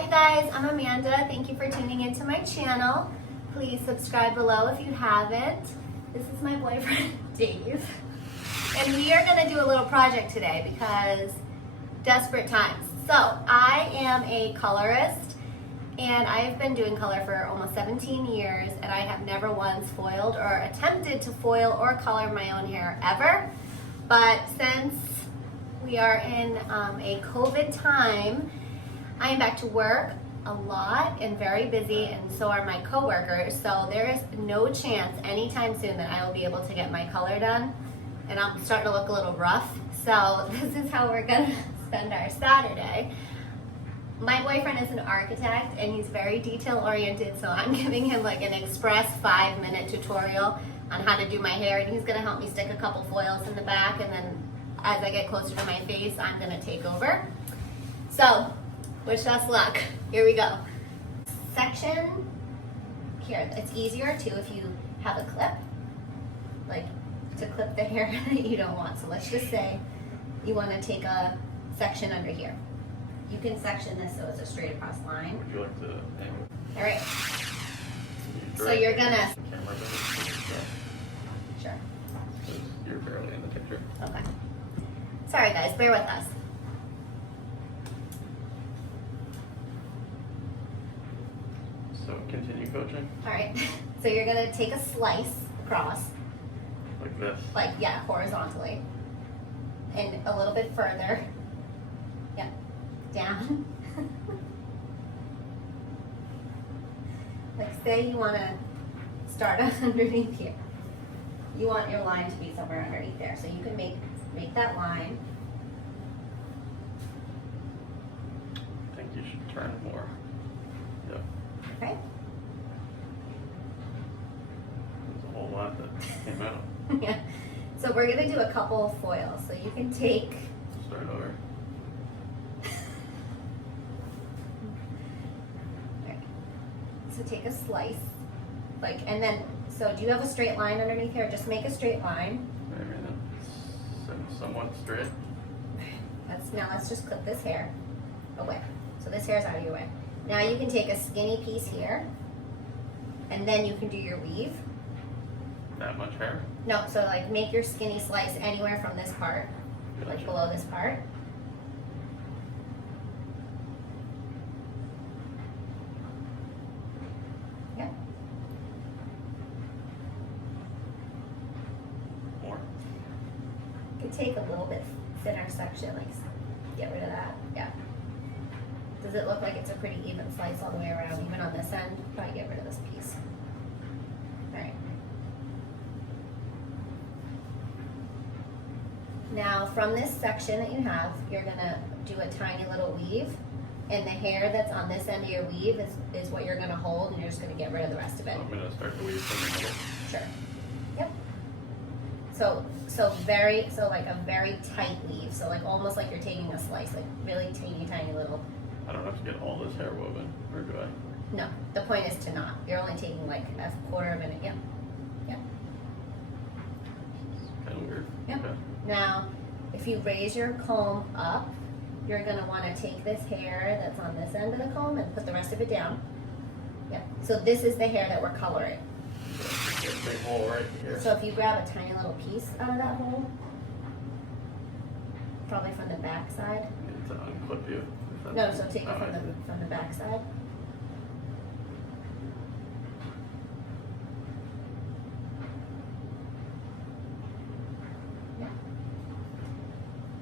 Hi guys, I'm Amanda. Thank you for tuning into my channel. Please subscribe below if you haven't. This is my boyfriend, Dave. And we are gonna do a little project today because desperate times. So I am a colorist and I have been doing color for almost 17 years and I have never once foiled or attempted to foil or color my own hair ever. But since we are in a COVID time, I am back to work a lot and very busy, and so are my coworkers. So there is no chance anytime soon that I will be able to get my color done, and I'm starting to look a little rough. So this is how we're gonna spend our Saturday. My boyfriend is an architect and he's very detail oriented, so I'm giving him like an express 5-minute tutorial on how to do my hair, and he's gonna help me stick a couple foils in the back, and then as I get closer to my face, I'm gonna take over. So, wish us luck. Here we go. Section here, it's easier too if you have a clip, like to clip the hair that you don't want. So let's just say you wanna take a section under here. You can section this so it's a straight across line. Would you like to angle? All right. So you're gonna, Camera sure. because you're barely in the picture. Okay. Sorry guys, bear with us. So continue coaching All right. So you're gonna take a slice across, like this. like, yeah, horizontally. And a little bit further. Yep. Down. Like say you wanna start underneath here. You want your line to be somewhere underneath there. So you can make that line. I think you should turn more. Yep. Okay. There's a whole lot that came out. Yeah. So we're gonna do a couple of foils. So you can take, Start over. alright. So take a slice, like, and then, so do you have a straight line underneath here? Just make a straight line. Maybe that's somewhat straight. Now let's just clip this hair away. So this hair is out of your way. Now you can take a skinny piece here, and then you can do your weave. That much hair. No, so like make your skinny slice anywhere from this part, like Gotcha. below this part. Yep. More. You could take a little bit thinner section, like get rid of that. Yeah. Does it look like it's a pretty even slice all the way around, even on this end? Probably get rid of this piece. All right. Now from this section that you have, you're gonna do a tiny little weave, and the hair that's on this end of your weave is what you're gonna hold, and you're just gonna get rid of the rest of it. I'm gonna start the weave from the middle. Sure. Yep. So like a very tight weave. So like almost like you're taking a slice, like really tiny little. I don't have to get all this hair woven, or do I? No, the point is to not. You're only taking like a quarter of an inch. Yep. Yep. Kind of weird. Yep. Okay. Now, if you raise your comb up, you're gonna wanna take this hair that's on this end of the comb and put the rest of it down. Yep. So this is the hair that we're coloring. Get a big hole right here. So if you grab a tiny little piece out of that hole, probably from the back side. I need to unclip you. if No, that's- so take it oh, I see. from the back side. Yeah.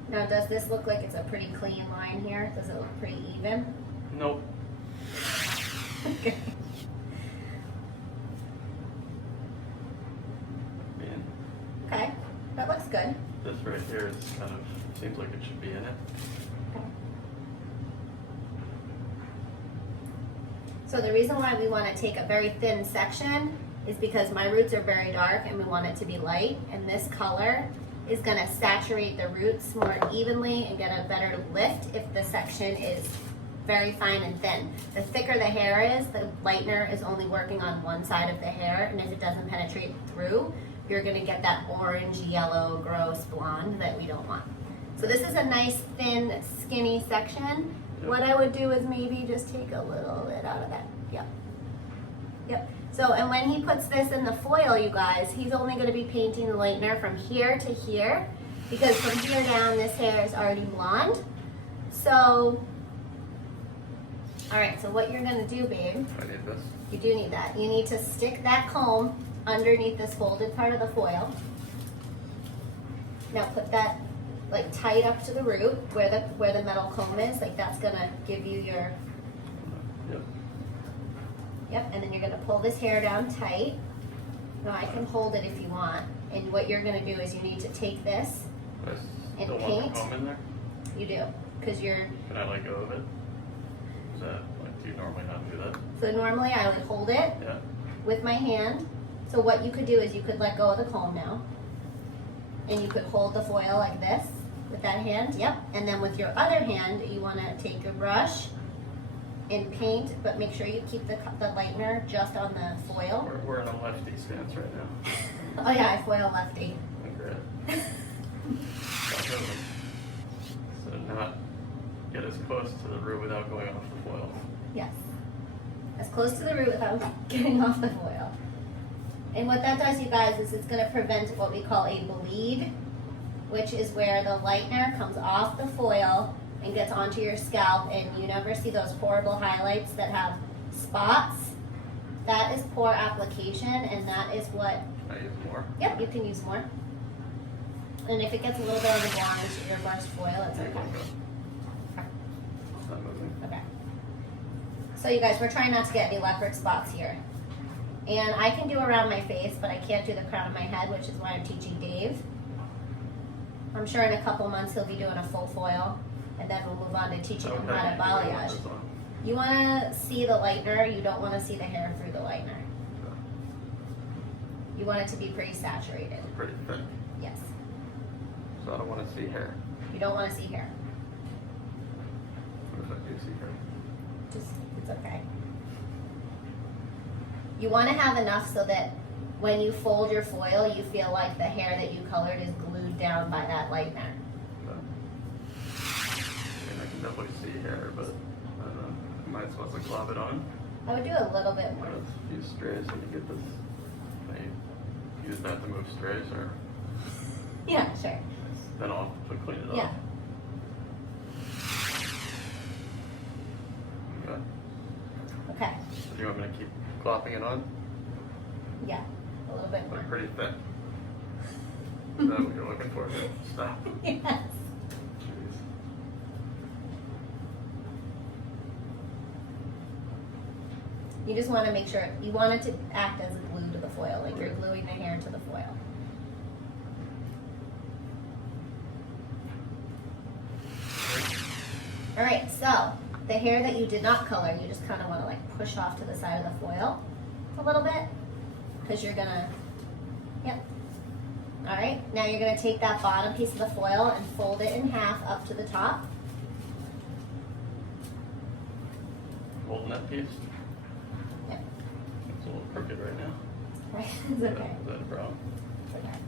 Now, does this look like it's a pretty clean line here? Does it look pretty even? Nope. Okay. Man, Okay, that looks good. this right here is kind of seems like it should be in it. So the reason why we want to take a very thin section is because my roots are very dark and we want it to be light, and this color is going to saturate the roots more evenly and get a better lift if the section is very fine and thin. The thicker the hair is, the lightener is only working on one side of the hair, and if it doesn't penetrate through, you're going to get that orange, yellow, gross blonde that we don't want. So this is a nice thin skinny section Yep. What I would do is maybe just take a little bit out of that. Yep. Yep. So, and when he puts this in the foil, you guys, he's only going to be painting the lightener from here to here, because from here down, this hair is already blonde. So, all right, so what you're going to do, babe, I need this. you do need that. You need to stick that comb underneath this folded part of the foil. Now put that like tight up to the root where the metal comb is. Like that's gonna give you your, Yep. yep, and then you're gonna pull this hair down tight. Now I can hold it if you want. And what you're gonna do is you need to take this, I And still want paint? the comb in there. you do, because you're, Can I let go of it? Is that like, do you normally not do that? so normally I would hold it Yeah. with my hand. So what you could do is you could let go of the comb now. And you could hold the foil like this with that hand, yep. And then with your other hand, you wanna take your brush and paint, but make sure you keep the lightener just on the foil. We're in a lefty stance right now. Oh yeah, I foil lefty. Great. So not get as close to the root without going off the foil. Yes. As close to the root without getting off the foil. And what that does, you guys, is it's gonna prevent what we call a bleed, which is where the lightener comes off the foil and gets onto your scalp, and you never see those horrible highlights that have spots. That is poor application, and that is what, I use more. yep, you can use more. And if it gets a little bit of the blonde into your brushed foil, it's There you okay. go. It's not moving. Okay. So you guys, we're trying not to get any leopard spots here. And I can do around my face, but I can't do the crown of my head, which is why I'm teaching Dave. I'm sure in a couple months he'll be doing a full foil, and then we'll move on to teaching him how to balayage. You wanna see the lightener, you don't wanna see the hair through the lightener. You want it to be pretty saturated, Pretty thick. yes. So I don't want to see hair. You don't wanna see hair, What if I do see hair? just, it's okay. You wanna have enough so that when you fold your foil, you feel like the hair that you colored is glued down by that lightener. So, I mean, I can definitely see hair, but I don't know. Am I supposed to glob it on? I would do a little bit more. Or a few strays so you get this. I use that to move strays, or Yeah, sure. then I'll clean it Yeah. up. Okay. Okay. So do you want me to keep clopping it on? Yeah. A little bit more. Like pretty thick. Is that what you're looking for? Stop. Yes. Jeez. You just want to make sure you want it to act as a glue to the foil, like you're gluing the hair to the foil. All right, so the hair that you did not color, you just kind of want to like push off to the side of the foil a little bit, because you're gonna, yep. All right, now you're gonna take that bottom piece of the foil and fold it in half up to the top. Holding that piece. Yep. It's a little crooked right now. Right, it's okay. Is that a problem? It's okay.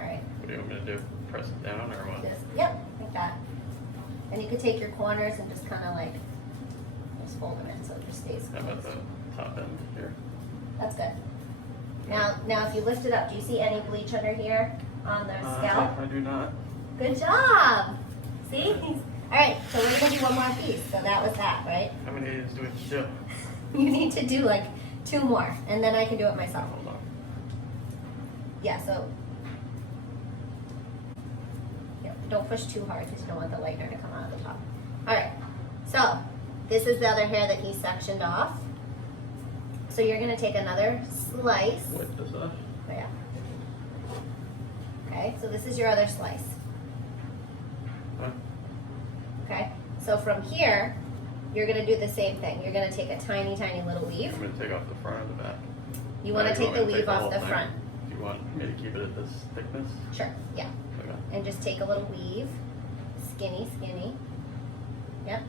All right, What do you want me to do? Press it down or what? just, yep, like that. And you could take your corners and just kind of like, just fold them in so it just stays How about close. the top end here? That's good. Now if you lift it up, do you see any bleach under here on the scalp? I do not. Good job. See? All right, so we're gonna do one more piece. So that was that, right? How many of these do we have to do? You need to do like 2 more, and then I can do it myself. Hold on. Yeah, so. Yep, don't push too hard because you don't want the lightener to come out of the top. All right, so this is the other hair that he sectioned off. So you're gonna take another slice. Wipe this off. Oh, yeah. Okay, so this is your other slice. What? Okay, so from here, you're gonna do the same thing. You're gonna take a tiny, tiny little weave. I'm going to take off the front or the back. You wanna You take want me the to weave the off whole the thing? front. Do you want me to keep it at this thickness? Sure, yeah. Okay. And just take a little weave. Skinny, skinny. Yep.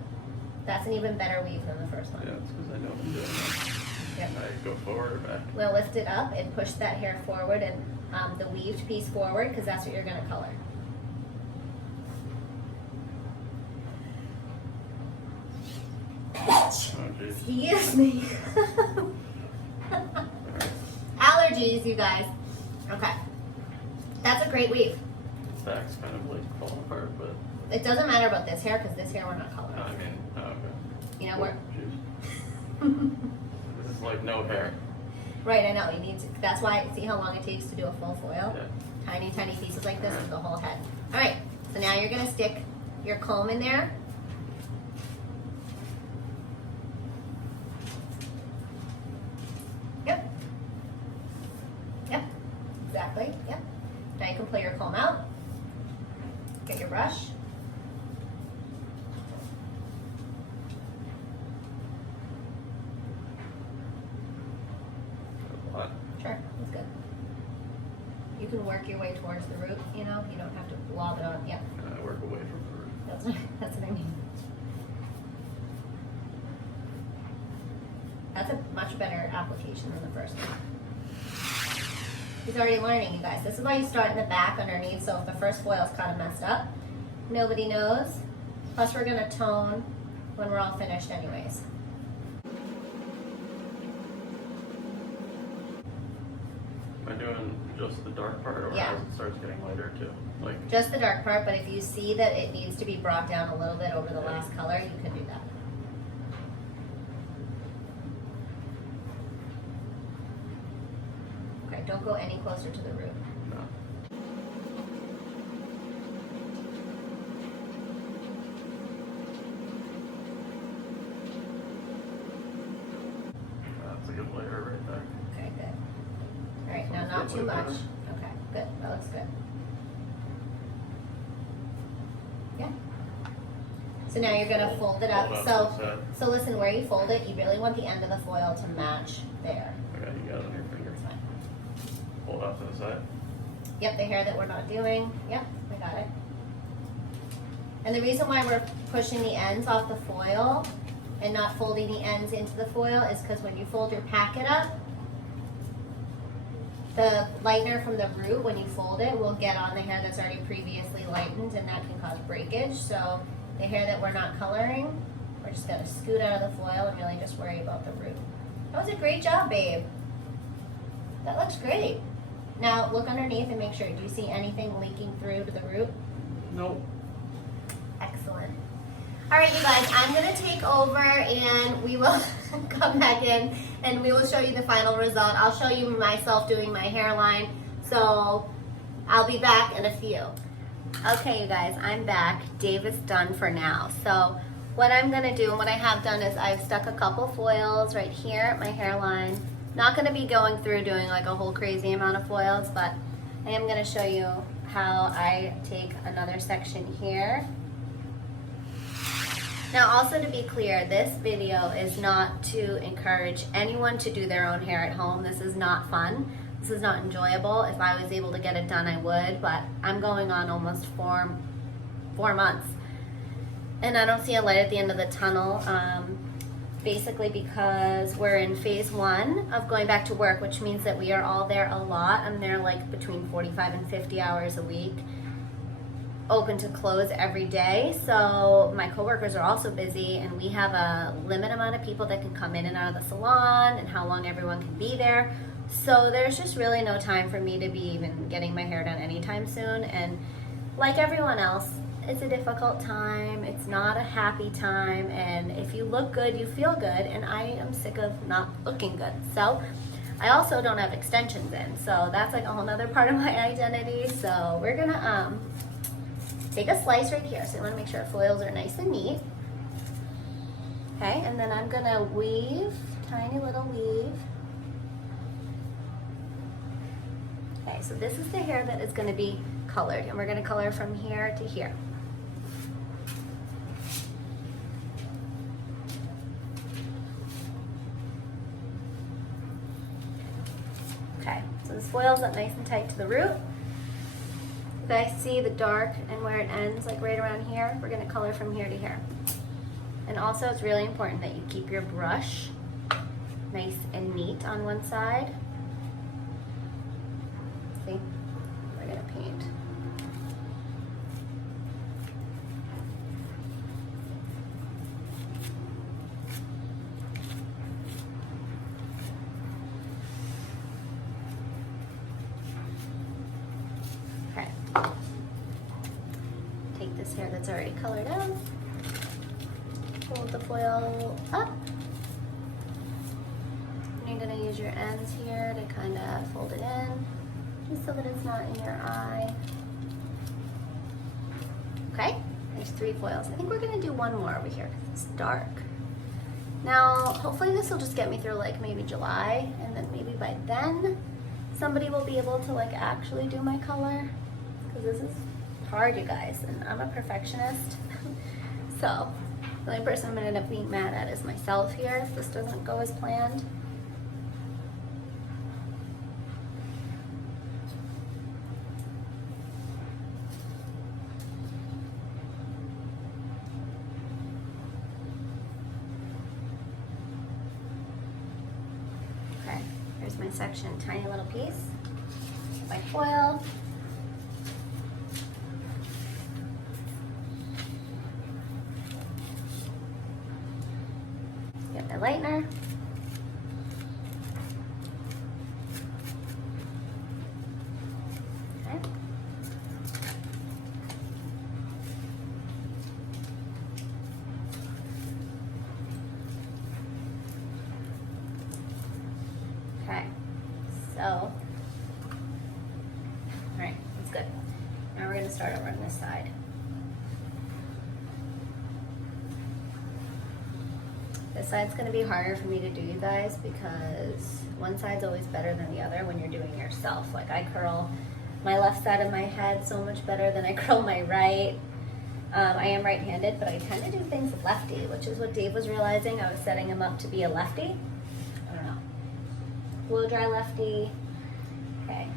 That's an even better weave than the first one. Yeah, it's because I know I'm doing that. Yep. I go forward or back. We'll lift it up and push that hair forward and the weaved piece forward because that's what you're gonna color. much. Oh, jeez. Excuse me. Allergies, you guys. Okay. That's a great weave. Back's kind of like falling apart, but It doesn't matter about this hair because this hair we're not coloring. I mean, oh, okay. You know, we're. Jeez. This is like no hair. Right, I know. You need to. That's why. See how long it takes to do a full foil? Yeah. Tiny, tiny pieces like this is the whole head. All right. So now you're gonna stick your comb in there. Yep. Yep. Exactly. Yep. Now you can pull your comb out. Get your brush. A lot. Sure, that's good. You can work your way towards the root, you know, you don't have to blob it on. Yep, I work away from the root. that's what I mean. That's a much better application than the first one. He's already learning, you guys. This is why you start in the back underneath, so if the first foil's kind of messed up, nobody knows. Plus we're gonna tone when we're all finished anyways. Am I doing just the dark part, or Yeah. as it starts getting lighter too? Like, Just the dark part, but if you see that it needs to be brought down a little bit over the last color, you can do that. Okay, don't go any closer to the root. no. That's a good layer right there. Okay, good. All right, now not Sounds too good, much. like Okay, good. That looks good. Yeah. So now you're gonna fold it up. Fold So, up this side. so listen, where you fold it, you really want the end of the foil to match there. Okay, you got it on your finger. That's fine. Hold off to the side. Yep, the hair that we're not doing. Yep, I got it. And the reason why we're pushing the ends off the foil and not folding the ends into the foil is because when you fold your packet up, the lightener from the root, when you fold it, will get on the hair that's already previously lightened, and that can cause breakage. So the hair that we're not coloring, we're just gonna scoot out of the foil and really just worry about the root. That was a great job, babe. That looks great. Now look underneath and make sure, do you see anything leaking through to the root? Nope. Excellent. All right, you guys, I'm gonna take over and we will come back in and we will show you the final result. I'll show you myself doing my hairline. So I'll be back in a few. Okay, you guys, I'm back. Dave is done for now. So what I'm gonna do and what I have done is I've stuck a couple foils right here at my hairline. Not gonna be going through doing like a whole crazy amount of foils, but I am gonna show you how I take another section here. Now also to be clear, this video is not to encourage anyone to do their own hair at home. This is not fun. This is not enjoyable. If I was able to get it done, I would, but I'm going on almost four months. And I don't see a light at the end of the tunnel, basically because we're in phase 1 of going back to work, which means that we are all there a lot. I'm there like between 45 and 50 hours a week, open to close every day. So my coworkers are also busy, and we have a limit amount of people that can come in and out of the salon and how long everyone can be there. So there's just really no time for me to be even getting my hair done anytime soon. And like everyone else, it's a difficult time. It's not a happy time. And if you look good, you feel good. And I am sick of not looking good. So I also don't have extensions in. So that's like a whole nother part of my identity. So we're gonna take a slice right here. So you wanna make sure our foils are nice and neat. Okay, and then I'm gonna weave, tiny little weave. Okay, so this is the hair that is gonna be colored, and we're gonna color from here to here. Okay, so this foil's up nice and tight to the root. You guys see the dark and where it ends, like right around here? We're gonna color from here to here. And also it's really important that you keep your brush nice and neat on one side. See, we're gonna paint. Take this hair that's already colored out, fold the foil up. And you're gonna use your ends here to kind of fold it in, just so that it's not in your eye. Okay, there's 3 foils. I think we're gonna do one more over here because it's dark. Now, hopefully this will just get me through like maybe July, and then maybe by then somebody will be able to like actually do my color, because this is hard, you guys, and I'm a perfectionist. So the only person I'm gonna end up being mad at is myself here if this doesn't go as planned. Okay, here's my section, tiny little piece. My foil. Get my lightener. Okay. Okay, so, all right, that's good. Now we're gonna start over on this side. This side's gonna be harder for me to do, you guys, because one side's always better than the other when you're doing it yourself. Like I curl my left side of my head so much better than I curl my right. I am right-handed, but I tend to do things lefty, which is what Dave was realizing. I was setting him up to be a lefty. I don't know. Blow dry lefty. Okay.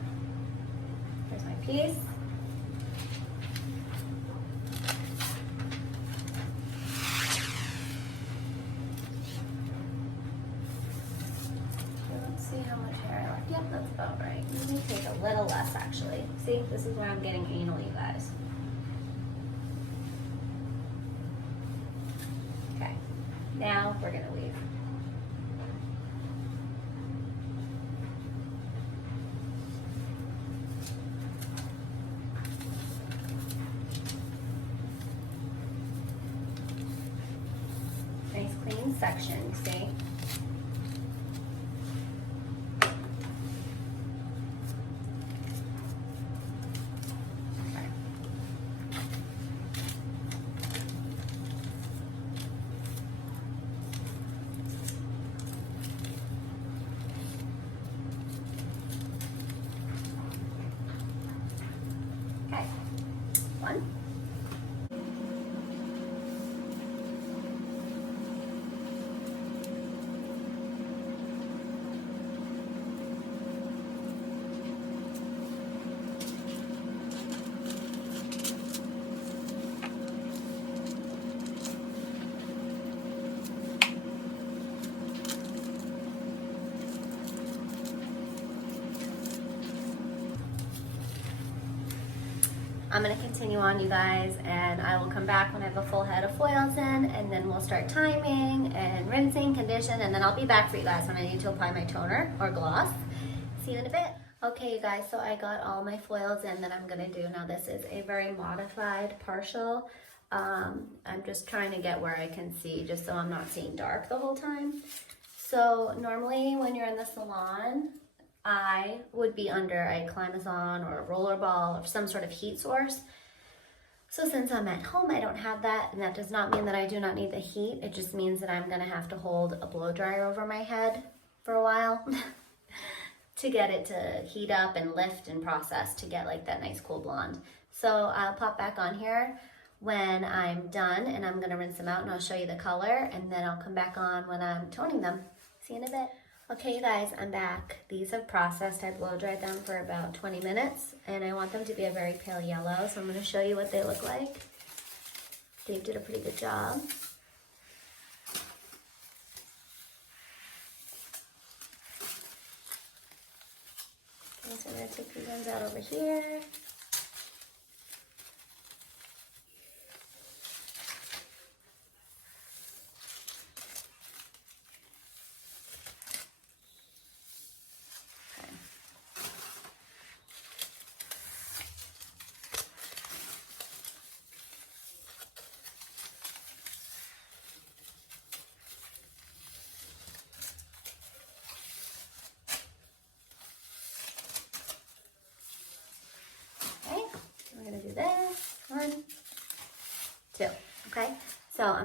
Here's my piece. Let's see how much hair I left. Yep, that's about right. Let me take a little less, actually. See, this is where I'm getting anal, you guys. Okay, now we're gonna weave. Nice clean section, you see? Okay, one. I'm gonna continue on, you guys, and I will come back when I have a full head of foils in, and then we'll start timing and rinsing, condition, and then I'll be back for you guys when I need to apply my toner or gloss. See you in a bit. Okay, you guys, so I got all my foils in that I'm gonna do. Now this is a very modified partial. I'm just trying to get where I can see, just so I'm not seeing dark the whole time. So normally when you're in the salon, I would be under a Climason or a roller ball or some sort of heat source. So since I'm at home, I don't have that, and that does not mean that I do not need the heat. It just means that I'm gonna have to hold a blow dryer over my head for a while to get it to heat up and lift and process to get like that nice cool blonde. So I'll pop back on here when I'm done, and I'm gonna rinse them out and I'll show you the color, and then I'll come back on when I'm toning them. See you in a bit. Okay, you guys, I'm back. These have processed. I blow dried them for about 20 minutes, and I want them to be a very pale yellow, so I'm going to show you what they look like. Dave did a pretty good job. Okay, so I'm going to take these ones out over here.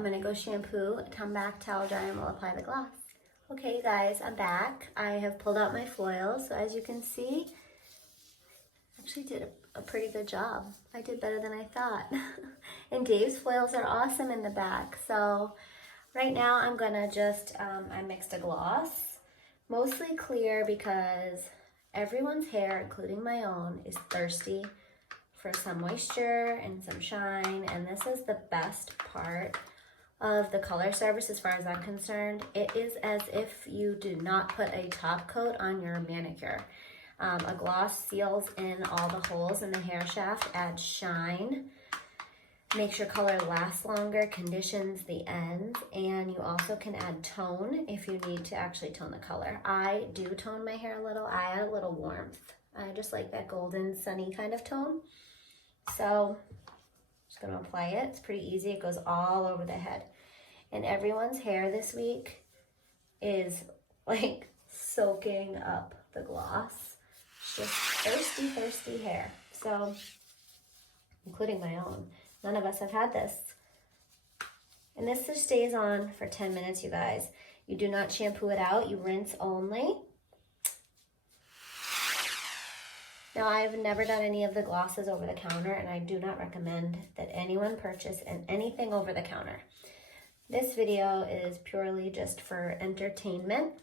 I'm gonna go shampoo, come back, towel dry, and we'll apply the gloss. Okay, you guys, I'm back. I have pulled out my foil, so as you can see, I actually did a pretty good job. I did better than I thought. And Dave's foils are awesome in the back. So right now I'm gonna just, I mixed a gloss, mostly clear because everyone's hair, including my own, is thirsty for some moisture and some shine, and this is the best part of the color service as far as I'm concerned. It is as if you do not put a top coat on your manicure. A gloss seals in all the holes in the hair shaft, adds shine, makes your color last longer, conditions the ends, and you also can add tone if you need to actually tone the color. I do tone my hair a little. I add a little warmth. I just like that golden sunny kind of tone. So just gonna apply it. It's pretty easy. It goes all over the head. And everyone's hair this week is like soaking up the gloss. It's just thirsty, thirsty hair. So, including my own. None of us have had this. And this just stays on for 10 minutes, you guys. You do not shampoo it out. You rinse only. Now, I've never done any of the glosses over the counter, and I do not recommend that anyone purchase anything over the counter. This video is purely just for entertainment.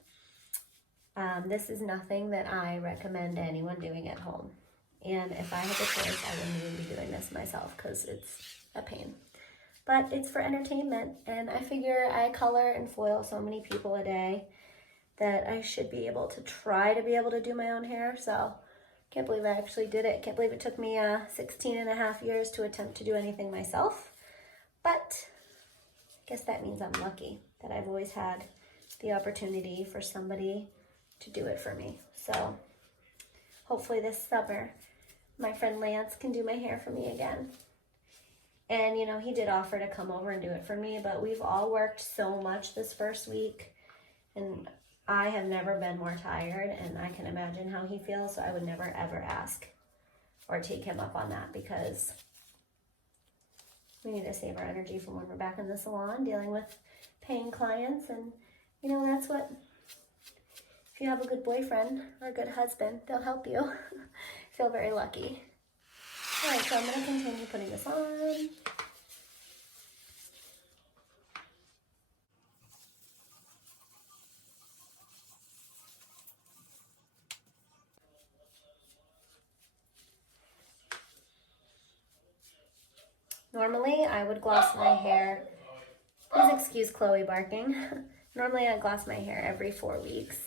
This is nothing that I recommend anyone doing at home. And if I had the choice, I wouldn't even be doing this myself because it's a pain. But it's for entertainment, and I figure I color and foil so many people a day that I should be able to try to be able to do my own hair. So can't believe I actually did it. Can't believe it took me 16 and a half years to attempt to do anything myself. But I guess that means I'm lucky that I've always had the opportunity for somebody to do it for me. So hopefully this summer, my friend Lance can do my hair for me again. And you know, he did offer to come over and do it for me, but we've all worked so much this first week, and I have never been more tired, and I can imagine how he feels, so I would never ever ask or take him up on that because we need to save our energy for when we're back in the salon dealing with paying clients. And you know, that's what, if you have a good boyfriend or a good husband, they'll help you. Feel very lucky. All right, so I'm gonna continue putting this on. Normally, I would gloss my hair. Please excuse Chloe barking. Normally, I gloss my hair every 4 weeks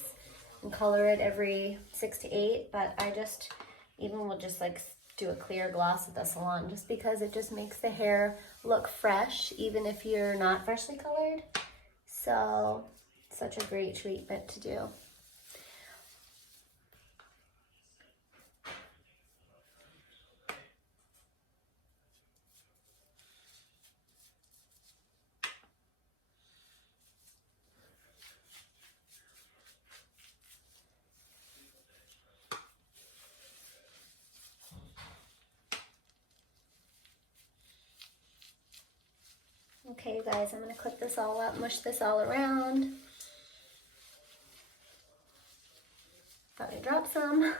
and color it every 6 to 8, but I just even will just like do a clear gloss at the salon just because it just makes the hair look fresh, even if you're not freshly colored. So, such a great treatment to do. Okay, you guys, I'm gonna clip this all up, mush this all around. Thought I'd drop some.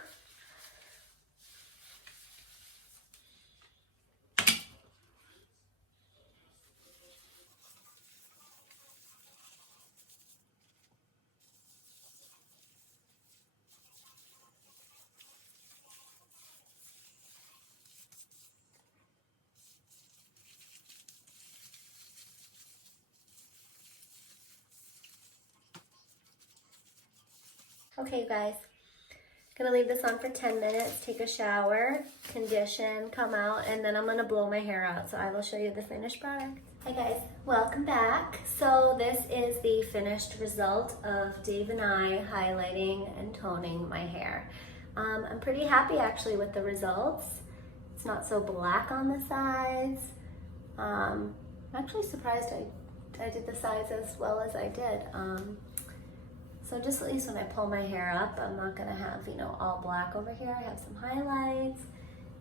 Okay, you guys, gonna leave this on for 10 minutes, take a shower, condition, come out, and then I'm gonna blow my hair out. So I will show you the finished product. Hi guys, welcome back. So this is the finished result of Dave and I highlighting and toning my hair. I'm pretty happy actually with the results. It's not so black on the sides. I'm actually surprised I did the sides as well as I did. So just at least when I pull my hair up, I'm not gonna have, you know, all black over here. I have some highlights,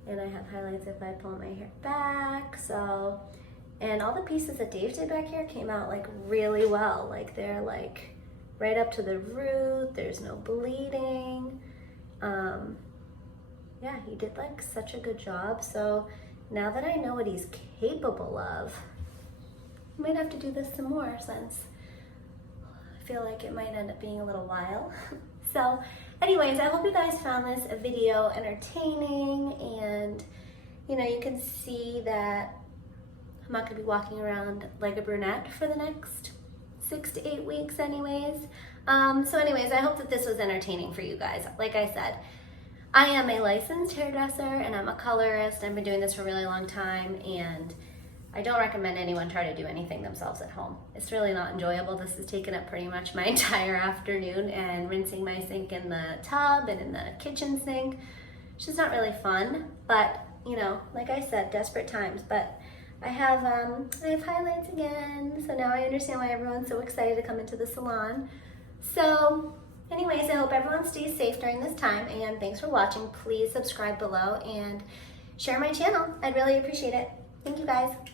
and I have highlights if I pull my hair back. So And all the pieces that Dave did back here came out like really well. Like they're like right up to the root, there's no bleeding. Yeah, he did like such a good job. So now that I know what he's capable of, I might have to do this some more since I feel like it might end up being a little while. So anyways, I hope you guys found this video entertaining, and you know, you can see that I'm not gonna be walking around like a brunette for the next 6 to 8 weeks anyways. So anyways, I hope that this was entertaining for you guys. Like I said, I am a licensed hairdresser and I'm a colorist. I've been doing this for a really long time, and I don't recommend anyone try to do anything themselves at home. It's really not enjoyable. This has taken up pretty much my entire afternoon, and rinsing my sink in the tub and in the kitchen sink. It's just not really fun, but you know, like I said, desperate times. But I have highlights again, so now I understand why everyone's so excited to come into the salon. So anyways, I hope everyone stays safe during this time, and thanks for watching. Please subscribe below and share my channel. I'd really appreciate it. Thank you guys.